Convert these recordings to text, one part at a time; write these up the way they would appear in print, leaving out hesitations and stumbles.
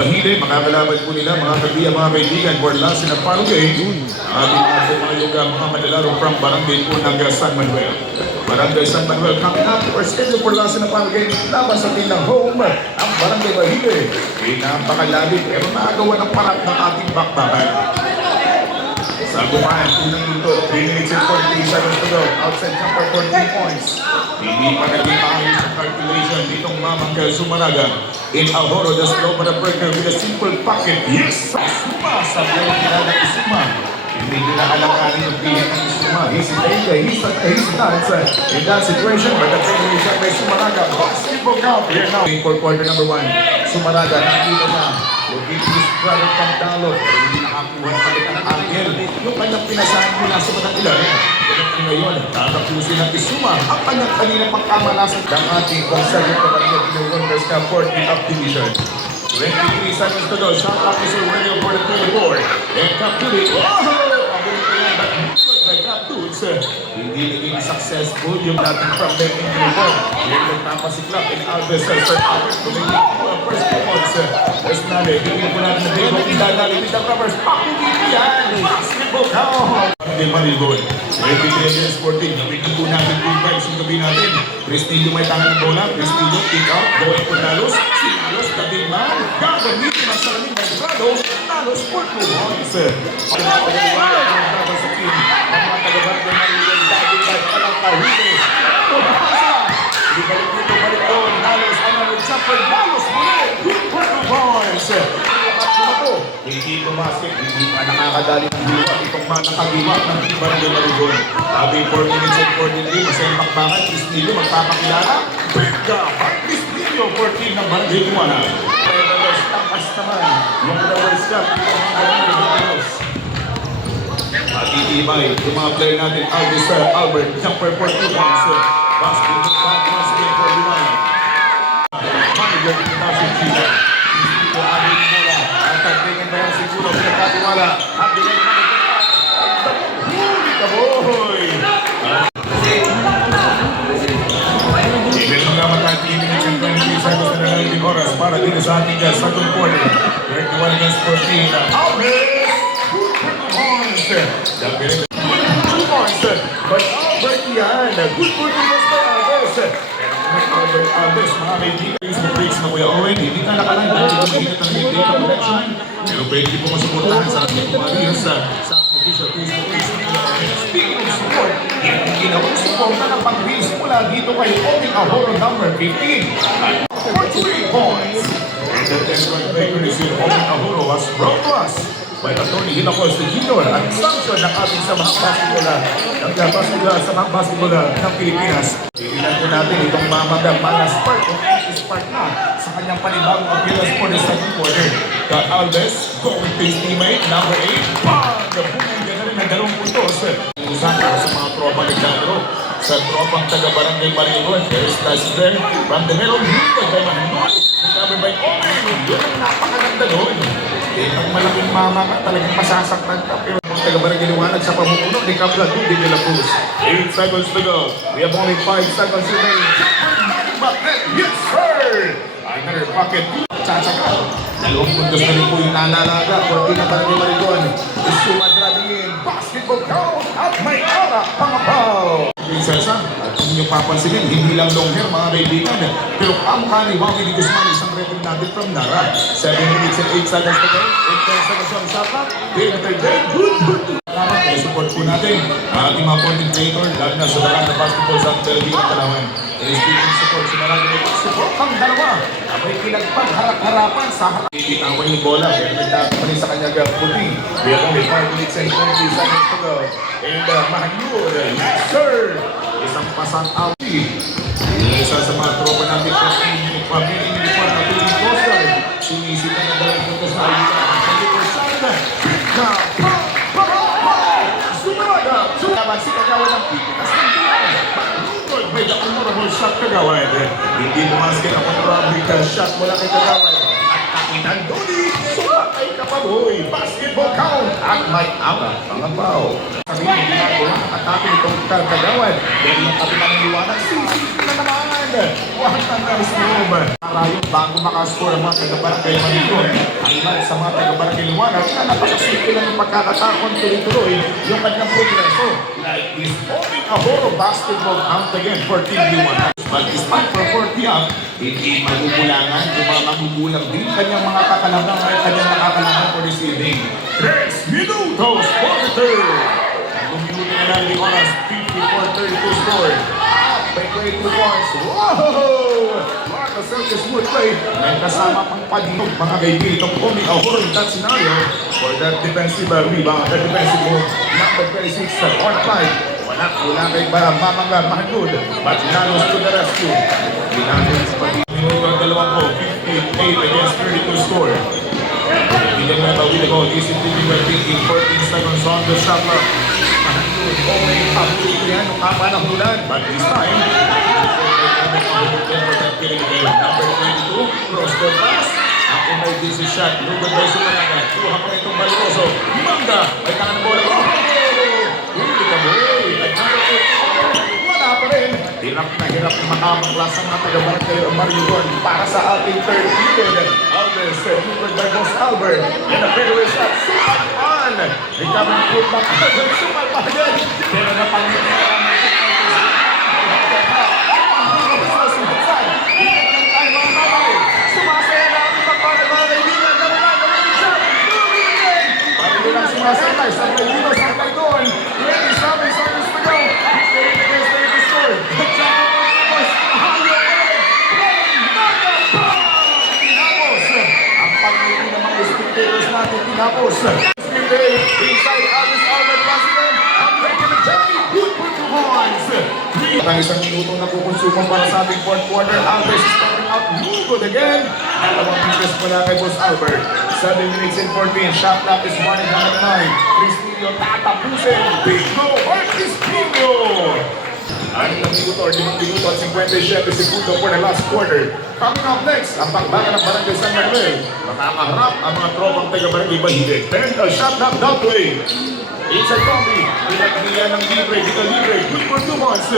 Bahile, makakalaban po nila mga kabiya, mga kaibigan, Borlas na Palugay. Ating natin mga yoga, mga madalarong from Barangay po ng San Manuel. Barangay San Manuel coming up for schedule for Borlas na Palugay. Laban sa tinang home, ang Barangay Bahile. Napakalalim, pero nakagawa ng parap ng ating bakbakan. Sa gumahan, tunang dito, 3 minutes and 43 seconds to go. Outside jumper for 3 points. Hindi pa naging maayos ang calculation ditong Mamangga Sumaraga. In Alhoro, the slow but a breaker with a simple pocket. Yes! Suma sa play nila ng Isuma. Hindi nila alanganin yung pilit ng Isuma. He's nuts in that situation. But the calculation by Sumaraga. Basketball count here now. For quarter number 1. Sumaraga, nakikita na. Looking to his brother Pangdalo. Pero hindi nakakuha sa kanya ng angel. Yung kanyang pinasahan mula sa mga ilan. Kaya ngayon, tatapusin ng Isuma ang kanyang kanina pagkamalasan ng ating konsagin kapatid ng Wonders Cup 40 Up Division. 23 seconds to go. Shot officer radio for the 24. And Kaptuli. Hindi naging successful yung dating from the uniform. Yung nagpapasiklap in Alves sa third hour. First 2 months. First nali, hindi po natin na dito. Idadali with the covers. Pakubitihan! Basketball count! Hindi Marigold. 23 against 14. Napitin po natin yung vibes yung gabi natin. Prestillo may tangan ng bola. Prestillo, kick out. Going for Nalos. Si Nalos, dating man. Gagamitin ang salaming ng Grado. Nalos, 4 points. Ang mga tagaliwanag sa team. Ang mga tagabag ng Marigold. Dating man palang kahuli. Pumasa! Ibalik dito, balik doon. Nalos, ano, jumper. Nalos, muli. 4 points. Hindi pumasok, hindi pa nakakadali ng diwa. Itong manakagiwa ng Barangay Marigon. Sabi 4 minutes and 43, masayang bakbakan. Cristillo magpapakilala. Bigga! Cristillo, 14 ng Barangay Liwana. Revelos, tapas naman. Yung Revelos Cup, itong Barangay Revelos. Matitibay, yung mga player natin, Albert, jumper for 2 points. Basketball count, basket for Liwana. Manager, Ignacio Chida. Cristillo, Abel Mola. Tingin ba yan siguro pinagkatiwala at bilay na huli ka boy! Ibig mga matatinig at 23 seconds na nalating oras para dito sa ating second quarter. 31 against 14. Alves! Good points! Dapirin 2 points! But Albert yan! Good points by Alves! Pero Alves, mga kaibigan yung breaks na Kuya Owen, hindi ka nakalang dahil kumahinat ang data collection. Pero pwede po masuportahan sa ating kumariyo sa official Facebook page. Speaking of support, yung ginawang suporta ng pag-reels mula dito kay Oming Ahoro number 15 at 43 points. And the 10-point breaker is yung Oming Ahoro was brought to us by Atty. Hinacos Jr. at sanction ng ating samahang basketball ng Pilipinas. Tingnan po natin itong mamagang Spark o Spark na sa kanyang panibagong appearance for the second quarter. Got Alves, going to his teammate, number 8. Bang! Nabuhay na rin ng 2 puntos. Usahan sa mga tropa naglalaro sa tropang taga-Barangay Marigon. There's Tassi there from the middle. Hintay by Manuel. Nagkabi by Omen. Yun ang napakaganda doon. Pag malaking mama ka, talagang masasaktan ka. Pero kung taga-Barangay Liwanag sa pamumuno, di Kapla 2, di nila Cruz. 8 seconds to go. We have only 5 seconds remaining. Yes, sir! Another pocket. Tsatsagal. 2 puntos na rin po yung nanalaga. 14 na Barangay Marigon. Isuma driving in. Basketball count at may ara pangapaw. Prinsesa, at kung nyo papansinin, hindi lang long hair mga kaibigan. Pero kamukha ni Waki Di Guzman, isang record natin from Nara. 7 minutes and 8 seconds to go. 10 seconds on shot clock. Perimeter J. Good. Kaya support po natin ang ating mga content creator, lalo na sa dalang na basketball sa Television at Palawan. Speaking support, si Marami support ang dalawa. Abay pinagpagharap-harapan sa harap. Itawan yung bola, pero nagtatapanin sa kanya puti. We have only 5 minutes and 20 seconds to go. And Mahayud, yes sir! Isang pasang out. Isa sa mga tropa natin sa pamilya ni Juan na tuloy Coastal. Sinisipan na dalang puntos na ayuda. Sa liver side, Sumaraga! Sumaraga! Si Kagawa ng Pilipinas ng Duran. Mahayud, may honorable shot Kagawa. Hindi bumaskin ang honorable shot mula kay Kagawa. At Kapitan Doni, sumakay ka pa boy. Basketball count at may ama pangapaw. Sabi ng ginagawa at ating itong Kagawa. Dahil yung Kapitan ng Liwanag, sisip na naman. Huwag ang nais move. Karayong bago makascore ang mga taga-barangay Marigon. Unlike sa mga taga-barangay Liwanag na napakasimple lang yung pagkakatakon tuloy-tuloy yung kanyang progreso. Like this opening Ahoro basketball count again for Team Liwanag. Mag-ispan for 40 up, hindi magugulangan yung mga magugulang din kanyang mga kakalaban ay kanyang nakakalaban for this evening. 3 minutos for the third. 2 minuto na lang yung oras, 54-32 score. By 22 points. Wow! What a circus wood play. May kasama pang padinog mga kaibigan itong coming Ahoro in that scenario for that defensive rebound, that defensive move. Number 26 on 5. Wala kay Mamanga Mahmoud, but Nanos to the rescue. Ginagos pa rin. Minuto ang dalawang po, 58 against 32 score. Bilang na tawid ako, discipline were taking 14 seconds on the shot clock. Mahmoud, okay, pag-uwi yan, ang kapanahulan, but this time, number 22, cross-court pass. Ako may busy shot, lugod by Sumanaga. Kuha pa itong Baloso. Manga, may tangan ng bola. Huli ka boy. Wala pa rin. Hirap na makapaglas ang mga taga-barangay o Marigon para sa ating third period. Alves, moved by Boss Albert. And a fadeaway shot. Sumal-an. Recovering put back. Sumal-an. Pero napangit Santay, Santay dito, Santay doon. 27 seconds to go. Staying against the score. Tinapos. Ang pag-ibig ng mga spectators natin, tinapos. Inside Alice Albert President. Ang regular Jackie. Good for 2 points. Ang isang minuto na kukonsumo para sa ating fourth quarter. Alves is coming out. Good again. Dalawang minutes mula kay Boss Albert. 7 minutes and 14. Shot clock is 1 and 9. Crispino tatapusin. Big go. Crispino. 6 minuto or 5 minuto at 57 segundo for the last quarter. Coming up next, ang pagbaga ng Barangay San Manuel. Makakaharap ang mga tropang taga-Barangay Bahide. Then a shot clock that way. Inside Tommy. Pinagniya ng libre. Dito libre. Good for 2 months.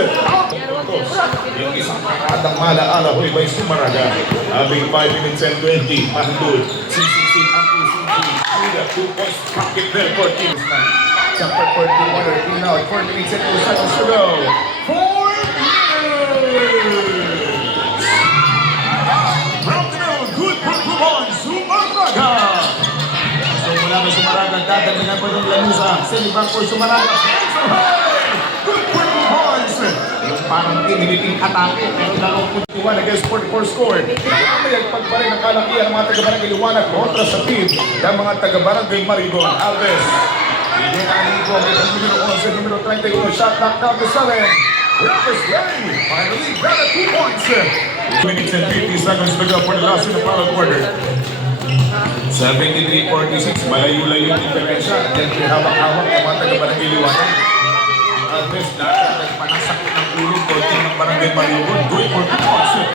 Yung isang kakadang malaala hoy may Sumaraga. Having 5 minutes and 20. Mahandul. Sisisig ang PCG. With a 2 points pocket bell for Kingston. Chapter 41 or 3 now. 4 minutes and 2 seconds to go. 4 minutes. From the middle. Good for 2 points. Sumaraga. So mula na Sumaraga. Dadagdagan pa ng Lanusa. Sending back for Sumaraga. Good for 2 points. Yung parang piniliting atake pero dalawang 41 against 44 score. Kamayag pagparin ang kalakihan ng mga taga-barangay Liwanag kontra sa team ng mga taga-barangay Marigon. Alves. Hindi na aligo ang itong numero 11, numero 31. Shot knocked down to 7. Rivers Ray. Finally got a 2 points. 2 minutes and 50 seconds to go for the last in the final quarter. 73-46. Malayo-layo yung intervention. Then hawak-hawak ang mga taga-barangay Liwanag. Alves na panasakit ng ulo ko ng Barangay Marigon. Good for 2 points.